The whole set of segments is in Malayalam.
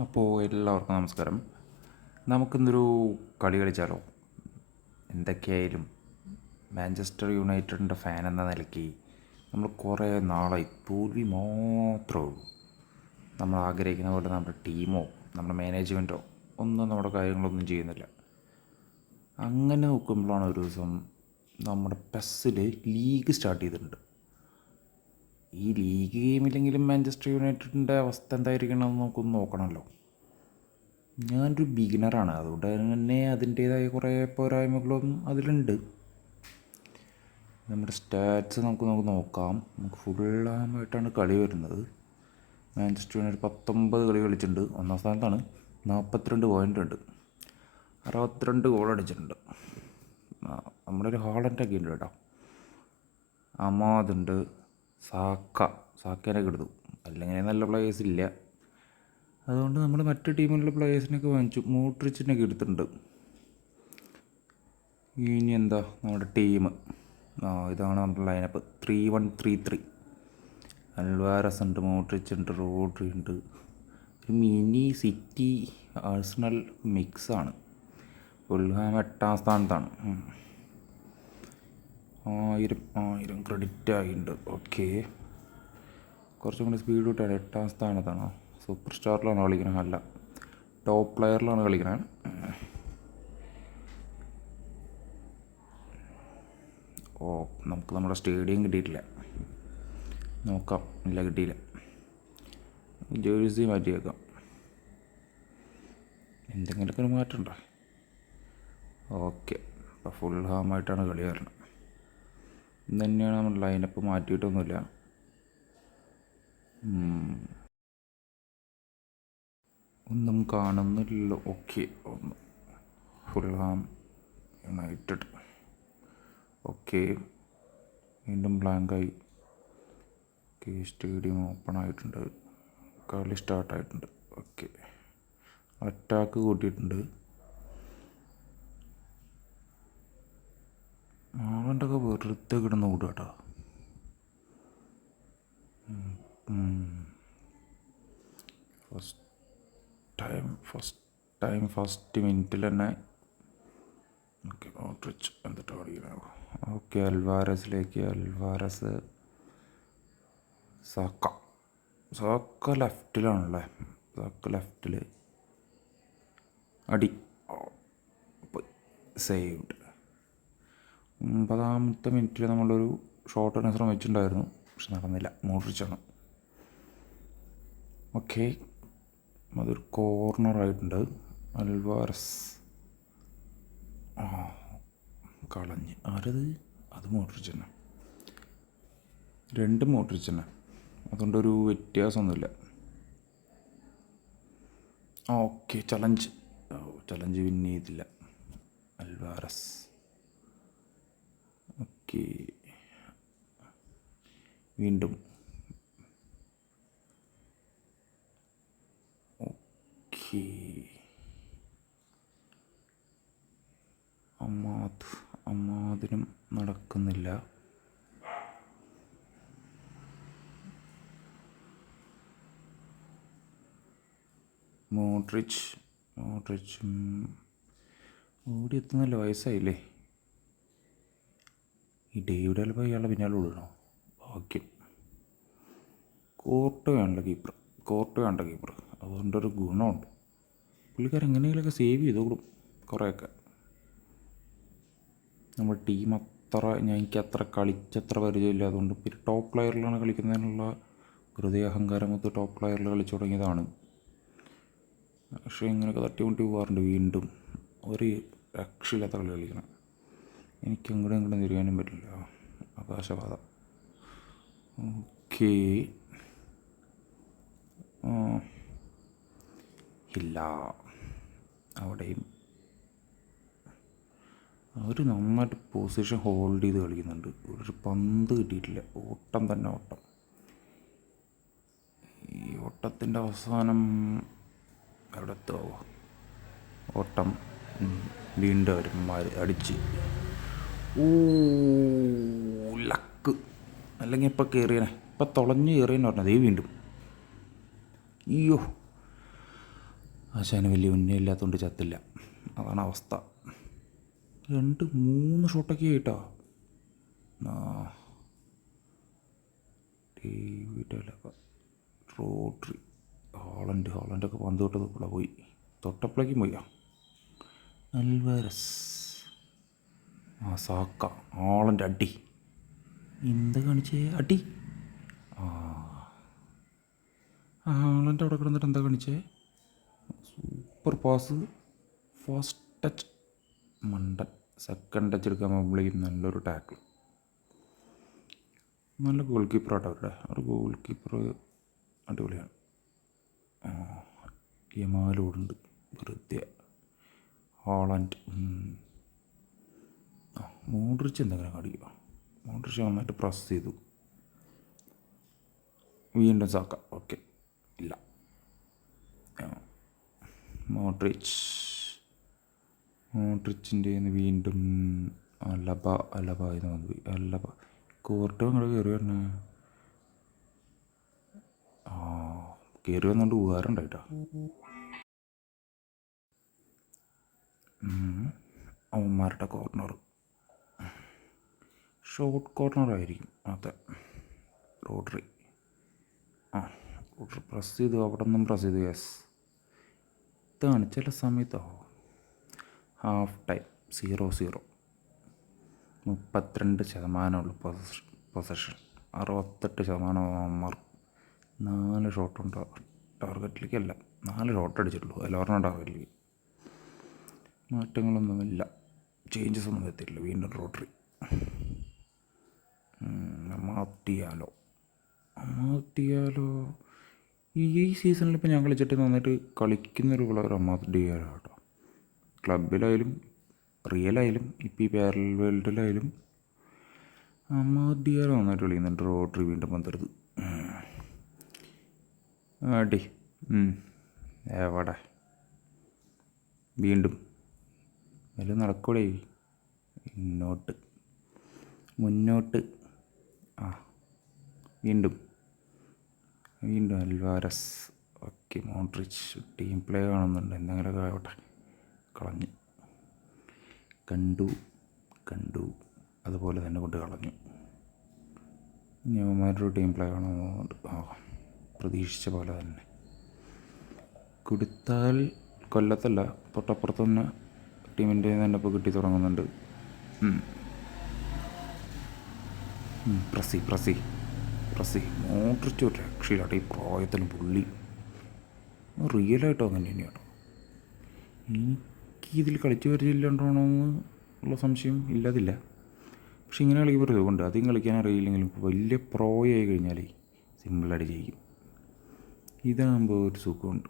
അപ്പോൾ എല്ലാവർക്കും നമസ്കാരം. നമുക്കിന്നൊരു കളി കളിച്ചാലോ? എന്തൊക്കെയായാലും മാഞ്ചസ്റ്റർ യുണൈറ്റഡിൻ്റെ ഫാൻ എന്ന നിലയ്ക്ക് നമ്മൾ കുറേ നാളായി തോൽവി മാത്രമേ ഉള്ളൂ. നമ്മൾ ആഗ്രഹിക്കുന്ന പോലെ നമ്മുടെ ടീമോ നമ്മുടെ മാനേജ്മെൻറ്റോ ഒന്നും നമ്മുടെ കാര്യങ്ങളൊന്നും ചെയ്യുന്നില്ല. അങ്ങനെ നോക്കുമ്പോഴാണ് ഒരു ദിവസം നമ്മുടെ പെസ്സിൽ ലീഗ് സ്റ്റാർട്ട് ചെയ്തിട്ടുണ്ട്. ഈ ലീഗ് ഗെയിമില്ലെങ്കിലും മാഞ്ചസ്റ്റർ യുണൈറ്റഡിൻ്റെ അവസ്ഥ എന്തായിരിക്കണമെന്ന് നമുക്കൊന്ന് നോക്കണമല്ലോ. ഞാനൊരു ബിഗിനറാണ്, അതുകൊണ്ട് തന്നെ അതിൻ്റേതായ കുറേ പോരായ്മകളും അതിലുണ്ട്. നമ്മുടെ സ്റ്റാറ്റ്സ് നമുക്ക് നോക്കാം. നമുക്ക് ഫുള്ളാമായിട്ടാണ് കളി വരുന്നത്. മാഞ്ചസ്റ്റർ യുണൈറ്റഡ് 19 കളി കളിച്ചിട്ടുണ്ട്, ഒന്നാം സ്ഥാനത്താണ്. 42 പോയിൻ്റ് ഉണ്ട്, 62 ഗോൾ അടിച്ചിട്ടുണ്ട്. നമ്മുടെ ഒരു ഹാളൻ്റൊക്കെ ഉണ്ട് കേട്ടോ. അമാദുണ്ട്, സാക്കേനൊക്കെ എടുത്തു. അല്ലെങ്കിൽ നല്ല പ്ലേയേഴ്സ് ഇല്ല, അതുകൊണ്ട് നമ്മൾ മറ്റു ടീമിലുള്ള പ്ലേയേഴ്സിനൊക്കെ വാങ്ങിച്ചു. മോഡ്രിച്ചിനൊക്കെ എടുത്തിട്ടുണ്ട്. ഇനി എന്താ നമ്മുടെ ടീം? ഇതാണ് നമ്മുടെ ലൈനപ്പ്. 3-1-3-3. അൽവാരസ് ഉണ്ട്, മോഡ്രിച്ച് ഉണ്ട്, റോഡ്രി ഉണ്ട്. ഒരു മിനി സിറ്റി ആഴ്സണൽ മിക്സാണ്. ഫുൾഹാം 8ാം സ്ഥാനത്താണ്. 1000 ക്രെഡിറ്റ് ആയിട്ടുണ്ട്. ഓക്കെ, കുറച്ചും കൂടി സ്പീഡ് കിട്ടാൻ 8ാം സ്ഥാനത്താണോ? സൂപ്പർ സ്റ്റാറിലാണ് കളിക്കുന്നത്, അല്ല ടോപ്പ് പ്ലെയറിലാണ് കളിക്കുന്നത്. നമുക്ക് നമ്മുടെ സ്റ്റേഡിയം കിട്ടിയിട്ടില്ല, നോക്കാം. ഇല്ല, കിട്ടിയില്ല. ജേഴ്സി മാറ്റി വെക്കാം, എന്തെങ്കിലുമൊക്കെ ഒരു മാറ്റം ഉണ്ടോ? ഓക്കെ, അപ്പോൾ ഫുൾ ഹാമായിട്ടാണ് കളി വരണം. ഇന്ന് തന്നെയാണ് നമ്മൾ ലൈനപ്പ് മാറ്റിയിട്ടൊന്നുമില്ല. ഒന്നും കാണുന്നില്ല. Okay, Fulham United. ഓക്കെ, വീണ്ടും ബ്ലാങ്കായി. ഓക്കെ, സ്റ്റേഡിയം ഓപ്പൺ ആയിട്ടുണ്ട്, കളി സ്റ്റാർട്ടായിട്ടുണ്ട്. ഓക്കെ, അറ്റാക്ക് കൂട്ടിയിട്ടുണ്ട്. ആളുണ്ടൊക്കെ വെറുതെ കിടന്ന് ഓടുക കേട്ടോ. ഫസ്റ്റ് മിനിറ്റിൽ തന്നെ. ഓക്കെ, മോഡ്രിച്ച് എന്നിട്ട് കളിക്കണം. ഓക്കെ, അൽവാരസിലേക്ക്. അൽവാരസ്, സാക്ക ലെഫ്റ്റിലാണല്ലേ. സാക്ക ലെഫ്റ്റിൽ അടി, സേവ്ഡ്. 9ാമത്തെ മിനിറ്റിൽ നമ്മളൊരു ഷോട്ട് ശ്രമിച്ചിട്ടുണ്ടായിരുന്നു, പക്ഷെ നടന്നില്ല. മോഡ്രിച്ചാണ്. ഓക്കെ, അതൊരു കോർണറായിട്ടുണ്ട്. അൽവാരസ് കളഞ്ഞ്. ആരത്? അത് മോഡ്രിച്ച് തന്നെ, 2 മോഡ്രിച്ച് തന്നെ, അതുകൊണ്ടൊരു വ്യത്യാസമൊന്നുമില്ല. ഓക്കെ, ചലഞ്ച് വിൻ ചെയ്തില്ല അൽവാരസ്. ഓക്കെ, വീണ്ടും. ഓക്കെ, അമ്മാദിനും നടക്കുന്നില്ല. മോഡ്രിച്ച് ഓടി എത്തുന്നില്ല, വയസ്സായില്ലേ. ഈ ഡേവിഡ് ആൽബ ഇയാളുടെ പിന്നാലെ ഓടണോ? ഭാഗ്യം. കോർട്ട് വേണ്ട കീപ്പർ, അതുകൊണ്ടൊരു ഗുണമുണ്ട്. പുള്ളിക്കാരൻ എങ്ങനെയെങ്കിലുമൊക്കെ സേവ് ചെയ്തോളും കുറേയൊക്കെ. നമ്മുടെ ടീം എനിക്ക് അത്ര കളിച്ചത്ര പരിചയമില്ല, അതുകൊണ്ട് പിന്നെ ടോപ്പ് പ്ലെയറിലാണ് കളിക്കുന്നതിനുള്ള വെറുതെ അഹങ്കാരം മൊത്തം ടോപ്പ് പ്ലെയറിൽ കളിച്ചു തുടങ്ങിയതാണ്. പക്ഷേ ഇങ്ങനെയൊക്കെ തട്ടിമുട്ടി പോകാറുണ്ട്. വീണ്ടും ഒരു രക്ഷയില്ലാത്ത കളി കളിക്കണം. എനിക്ക് ഇങ്ങോട്ടും തിരിയാനും പറ്റില്ല. ആകാശപാത. ഓക്കെ, ഇല്ല. അവിടെയും അവർ നന്നായിട്ട് പൊസിഷൻ ഹോൾഡ് ചെയ്ത് കളിക്കുന്നുണ്ട്. ഒരു പന്ത് കിട്ടിയിട്ടില്ല. ഓട്ടം തന്നെ ഓട്ടം. ഈ ഓട്ടത്തിൻ്റെ അവസാനം എവിടെ എത്തുമോ? ഓട്ടം വീണ്ടും അവർ അടിച്ച്. ലക്ക്, അല്ലെങ്കിൽ ഇപ്പം കയറിയനെ, ഇപ്പം തുളഞ്ഞ് കയറിയെന്ന് പറഞ്ഞത്. വീണ്ടും അയ്യോ, ആശാന് വലിയ ഉന്നയില്ലാത്തതുകൊണ്ട് ചത്തില്ല, അതാണ് അവസ്ഥ. 2-3 ഷോട്ടൊക്കെ ആയിട്ടോ. ഡേവിഡ് അലബ, റോഡ്രി, ഹോളണ്ടൊക്കെ പന്ത് തൊട്ടത് ഇവിടെ പോയി, തൊട്ടപ്പോഴേക്കും പോയി. അൽവാരസ്, സാക്ക, ഹോളണ്ട് അടി, എന്താ കാണിച്ചേ? അടി. ഹോളണ്ട് അവിടെ കിടന്നിട്ട് എന്താ കാണിച്ചേ? സൂപ്പർ പാസ്, ഫസ്റ്റ് ടച്ച്, മണ്ടൻ. സെക്കൻഡ് ടച്ച് എടുക്കാൻ പോകുമ്പോഴേക്കും നല്ലൊരു ടാക്കിൾ. നല്ല ഗോൾ കീപ്പറാട്ടോ അവരുടെ ഗോൾ കീപ്പർ അടിപൊളിയാണ്. യമാലോടുണ്ട് വെറുതെ. ഹോളണ്ട്, മോഡ്രിച്ച് എന്തെങ്കിലും കാണിക്കുക. മോഡ്രിച്ച് നന്നായിട്ട് പ്രസ് ചെയ്തു. വീണ്ടും സാക്ക, ഓക്കെ, ഇല്ല. മോഡ്രിച്ചിൻ്റെ വീണ്ടും അലബ എന്ന് വന്നു പോയി. അലബ കോർട്ട് അങ്ങോട്ട് കയറി വരണേ. കയറി വന്നുകൊണ്ട് ഉപകാരം ഉണ്ടായിട്ടോ. അവന്മാരുടെ കോർണർ ഷോർട്ട് കോർണറായിരിക്കും. അതെ, റോഡ്രി പ്രസ് ചെയ്തു, അവിടെ നിന്നും പ്രസ് ചെയ്തു. യെസ്, ഇതാണ് ചില സമയത്തോ. ഹാഫ് ടൈം 0-0, 32% പൊസഷൻ, 68% അവന്മാർ. 4 ഷോട്ടുണ്ട് ടാർഗറ്റിലേക്കല്ല, 4 ഷോട്ട് അടിച്ചിട്ടുള്ളൂ, അതിലൊരെണ്ണം ടാർഗറ്റിലേക്ക്. മാറ്റങ്ങളൊന്നുമില്ല, ചേഞ്ചസ് ഒന്നും എത്തിയിട്ടില്ല. വീണ്ടും റോഡ്രി, അമാത്തിയാലോ ഈ സീസണിൽ ഇപ്പോൾ ഞാൻ കളിച്ചിട്ട് നന്നായിട്ട് കളിക്കുന്നൊരു പ്ലെയർ അമാത് ഡിയാലോ കേട്ടോ. ക്ലബിലായാലും റിയലായാലും ഇപ്പോൾ ഈ പാരലൽ വേൾഡിലായാലും അമാത് ഡിയാലോ നന്നായിട്ട് കളിക്കുന്നുണ്ട്. റോഡ്രി വീണ്ടും പന്തെടുത്ത് അടി. എവിടെ വീണ്ടും എല്ലാം നടക്കൂടെ. മുന്നോട്ട് വീണ്ടും Alvarez, okay. Modric team play കാണുന്നുണ്ട്, എന്തെങ്കിലുമൊക്കെ ആവട്ടെ. കളഞ്ഞു, കണ്ടു അതുപോലെ തന്നെ കൊണ്ട് കളഞ്ഞു. ന്യൂമാരുടെ ടീം പ്ലേ കാണുന്നുണ്ട്. പ്രതീക്ഷിച്ച പോലെ തന്നെ കൊടുത്താൽ കൊല്ലത്തല്ല, തൊട്ടപ്പുറത്ത് തന്നെ ടീമിൻ്റെ തന്നെ ഇപ്പോൾ കിട്ടി തുടങ്ങുന്നുണ്ട്. പ്രസി മോഡ്രിച്ച് ഒരു രക്ഷയിലാട്ടോ. ഈ പ്രായത്തിലും പുള്ളി റിയലായിട്ടോ അങ്ങനെ തന്നെയാട്ടോ. എനിക്കിതിൽ കളിച്ച് പരിചയമില്ലാണ്ടോണമെന്ന് ഉള്ള സംശയം ഇല്ലാതില്ല. പക്ഷെ ഇങ്ങനെ കളിക്കുമ്പോൾ സുഖമുണ്ട്. അധികം കളിക്കാൻ അറിയില്ലെങ്കിലും വലിയ പ്രോയായി കഴിഞ്ഞാൽ സിമ്പിളായിട്ട് ചെയ്യും. ഇതാകുമ്പോൾ ഒരു സുഖമുണ്ട്.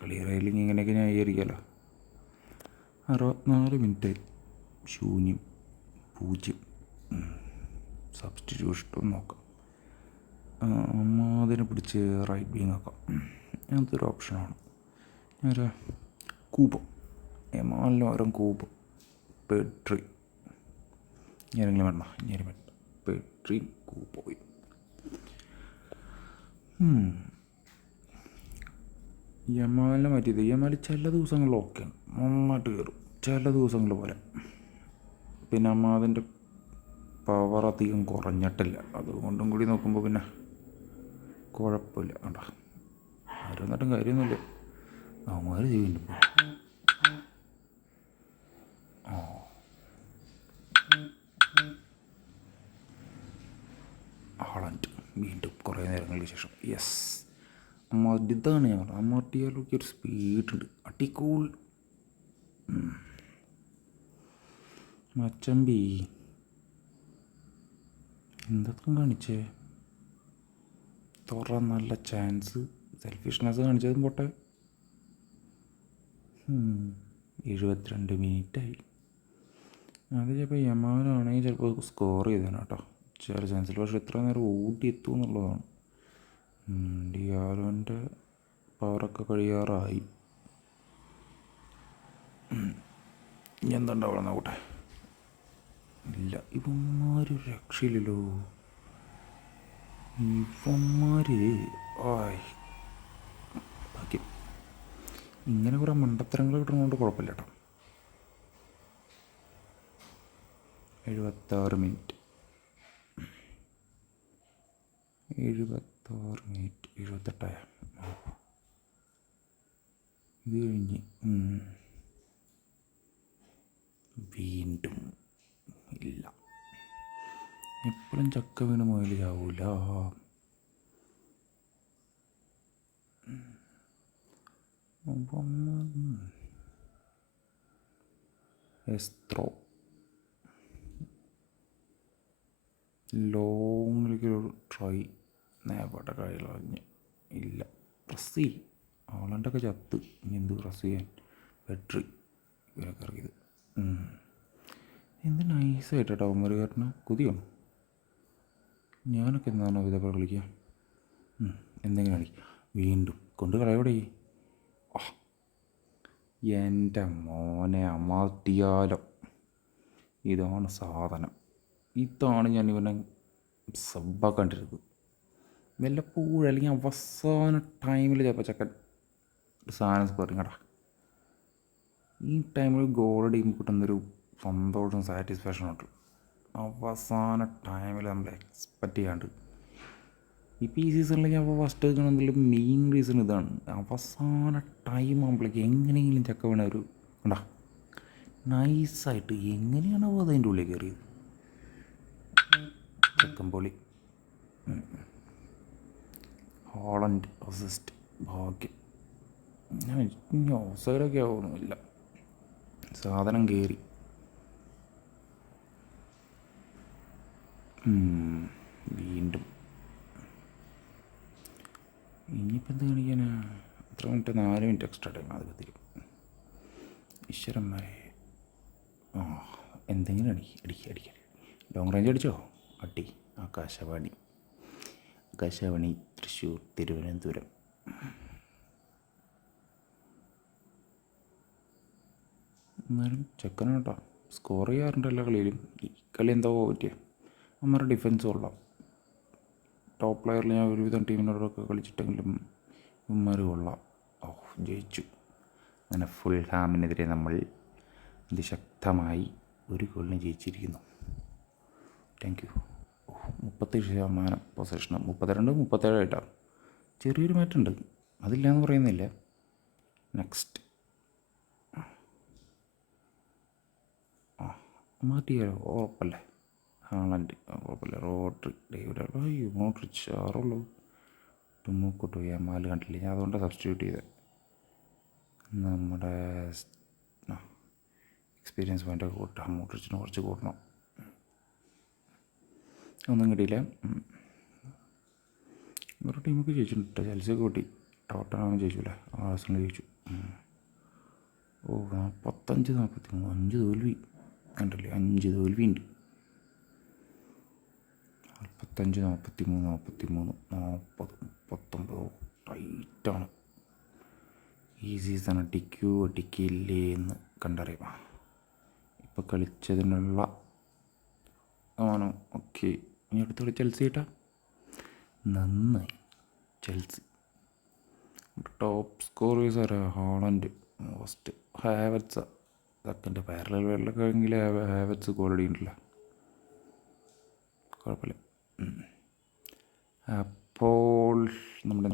കളി അറിയില്ലെങ്കിൽ ഇങ്ങനെയൊക്കെ ന്യായീകരിക്കാമല്ലോ. 64 മിനിറ്റ് 0-0. സബ്സ്റ്റിറ്റ്യൂഷൻ നോക്കാം. അതിനെ പിടിച്ച് റൈറ്റ് വിങ് ആക്കാം. അതൊരു ഓപ്ഷനാണ്. ഞാനൊരു കൂപ്പോ എമാലിനോരം കൂപ്പോ പെട്രി ഞാനെങ്കിലും വേണ്ട. പെട്രി കൂപ്പോയി. യമാലിനെ മാറ്റിയത്. യമാൽ ചില ദിവസങ്ങളിൽ ഓക്കെയാണ്, നന്നായിട്ട് കയറും. ചില ദിവസങ്ങൾ പോലെ. പിന്നെ അമ്മാതിൻ്റെ പവർ അധികം കുറഞ്ഞിട്ടില്ല. അതുകൊണ്ടും കൂടി നോക്കുമ്പോൾ പിന്നെ കുഴപ്പമില്ല. കേട്ടോ, ആരും എന്നിട്ടും കാര്യമൊന്നുമില്ല. അവന്മാർ ചെയ്യുന്നുണ്ട്. ഹോളണ്ട് വീണ്ടും കുറേ നേരങ്ങൾക്ക് ശേഷം. യെസ്, ഇതാണ് ഞാൻ പറഞ്ഞത്. അമാട്ടിയാലൊക്കെ ഒരു സ്പീഡുണ്ട്. അടികൂൾ മച്ചമ്പി എന്തൊക്കെ കാണിച്ചേ. നല്ല ചാൻസ്. സെൽഫിഷ്നെസ് കാണിച്ചതും പോട്ടെ. 72 മിനിറ്റായി. അത് ചിലപ്പോൾ യമാനാണെങ്കിൽ ചിലപ്പോൾ സ്കോർ ചെയ്തേനെ കേട്ടോ, ചില ചാൻസിൽ. പക്ഷെ എത്ര നേരം ഓടിയെത്തും എന്നുള്ളതാണ്. ഡിയാലോൻ്റെ പവറൊക്കെ കഴിയാറായി. ഇനി എന്താണ്ടാവണം നോക്കട്ടെ. ഇല്ല, ഇവന്മാർ രക്ഷയില്ലല്ലോ. ഇവന്മാർ ഭാഗ്യം. ഇങ്ങനെ കുറേ മണ്ടത്തരങ്ങൾ കിട്ടുന്നതുകൊണ്ട് കുഴപ്പമില്ല കേട്ടോ. 76 മിനിറ്റ് 78 ഇത് കഴിഞ്ഞ് വീണ്ടും ഇല്ല. എപ്പോഴും ചക്ക വീണ് മുതൽ ചാവൂല. എസ്ത്രോ ലോങ്ങിലേക്കൊരു ട്രൈ നേപ്പാട്ടെ കഴികളഞ്ഞ് ഇല്ല. പ്രസ് ചെയ്യും. ആളണ്ടൊക്കെ ചത്ത്. ഇനി എന്ത് പ്രസ് ചെയ്യാൻ? ബാറ്ററി ഇവരൊക്കെ ഇറക്കിയത് എന്ത് നൈസായിട്ടോ അവന്മാർ കാരണം. കൊതിയാണ്. ഞാനൊക്കെ എന്താണോ ഇതേപോലെ കളിക്കുക. എന്തെങ്കിലും കളിക്കുക. വീണ്ടും കൊണ്ട് കളയോടെ. എൻ്റെ മോനെ അമർത്തിയാലോ. ഇതാണ് സാധനം. ഇതാണ് ഞാൻ ഇവനെ സബ്ബാക്കണ്ടിരുന്നത്. വല്ലപ്പോഴും അല്ലെങ്കിൽ അവസാന ടൈമിൽ ചിലപ്പോൾ ചക്കൻ ഒരു സാധനം സ്കോറിങ്ങടാ. ഈ ടൈമിൽ ഗോൾ അടിക്കുമ്പോൾ കിട്ടുന്നൊരു സന്തോഷം, സാറ്റിസ്ഫാക്ഷൻ ഉണ്ട്. അവസാന ടൈമിൽ നമ്മൾ എക്സ്പെക്റ്റ് ചെയ്യാണ്ട്. ഇപ്പോൾ ഈ സീസണിലേക്ക് അപ്പോൾ ഫസ്റ്റ് എടുക്കണമെന്നുള്ള മെയിൻ റീസൺ ഇതാണ്. അവസാന ടൈം ആകുമ്പോഴേക്ക് എങ്ങനെയെങ്കിലും ചക്ക വീണ ഒരു ഉണ്ടാ നൈസായിട്ട് എങ്ങനെയാണോ അതിൻ്റെ ഉള്ളിൽ കയറിയത്. ചക്കംപൊളി. Haaland assist. ഭാഗ്യം. ഞാൻ ഇനി ഓഫ്സൈഡൊക്കെ ആവുമൊന്നുമില്ല. സാധനം കയറി. വീണ്ടും ഇനിയിപ്പോൾ എന്ത് കാണിക്കാനാ? എത്ര മിനിറ്റ്? 4 minute extra time. അതൊക്കെ തരും ഈശ്വരന്മാരെ. എന്തെങ്കിലും അടിക്കാൻ ലോങ് റേഞ്ച് അടിച്ചോ? അടി. ആകാശവാണി തൃശ്ശൂർ തിരുവനന്തപുരം. എന്നാലും ചെക്കനാണ് കേട്ടോ. സ്കോർ ചെയ്യാറുണ്ട് എല്ലാ കളിയിലും. ഈ കളി എന്തോ പറ്റിയ അമ്മമാരുടെ ഡിഫൻസ് കൊള്ളാം. ടോപ്പ് പ്ലെയറിൽ ഞാൻ ഒരുവിധം ടീമിനോടൊക്കെ കളിച്ചിട്ടെങ്കിലും ഇവന്മാർ കൊള്ളാം. ജയിച്ചു. അങ്ങനെ ഫുൾ ഹാമിനെതിരെ നമ്മൾ അതിശക്തമായി 1 ഗോളിന് ജയിച്ചിരിക്കുന്നു. Thank you. 37% പൊസിഷൻ. 32-37 ആയിട്ടാണ്. ചെറിയൊരു മാറ്റുണ്ട്. അതില്ലാന്ന് പറയുന്നില്ല. നെക്സ്റ്റ് മാറ്റിയാലോ? ഉറപ്പല്ലേ? ഹാളണ്ട് കുഴപ്പമില്ല. റോഡ്രി, ഡേവിഡ്, മോഡ്രിച്ച് ആറുള്ളൂ. മൂക്കോട്ട് പോയി. മാല് കണ്ടില്ല. ഞാൻ അതുകൊണ്ടാണ് സബ്സ്റ്റിറ്റ്യൂട്ട് ചെയ്തത്. നമ്മുടെ എക്സ്പീരിയൻസ് പോയിൻ്റൊക്കെ കൂട്ടാം. മോഡ്രിച്ചിന് കുറച്ച് കൂട്ടണം. ഒന്നും കിട്ടിയില്ല. വേറെ ടീമൊക്കെ ജയിച്ചിട്ടുണ്ട്. ചെൽസിയൊക്കെ കൂട്ടി. ടോട്ടനാവും ജയിച്ചില്ല. ആഴ്സണൽ ജയിച്ചു. 45-43. 5 തോൽവി കണ്ടില്ലേ? 5 തോൽവിയുണ്ട്. 45-43, 40-39. ടൈറ്റാണ്. ഈ സീസൺ അടിക്കില്ലേ എന്ന് കണ്ടറിയാം. ഇപ്പോൾ കളിച്ചതിനുള്ള ആണോ? ഓക്കെ. ഇനി അടുത്ത കളി ചെൽസി കേട്ടാ. നന്നായി. ചെൽസി ടോപ്പ് സ്കോറേഴ്സ് ആരാ? Haaland first. Havertz second. Parallel വേൾഡൊക്കെ എങ്കിൽ ഹാവറ്റ്സ് ക്വാളിറ്റി ഉണ്ടല്ലോ. കുഴപ്പമില്ല. അപ്പോൾ നമ്മുടെ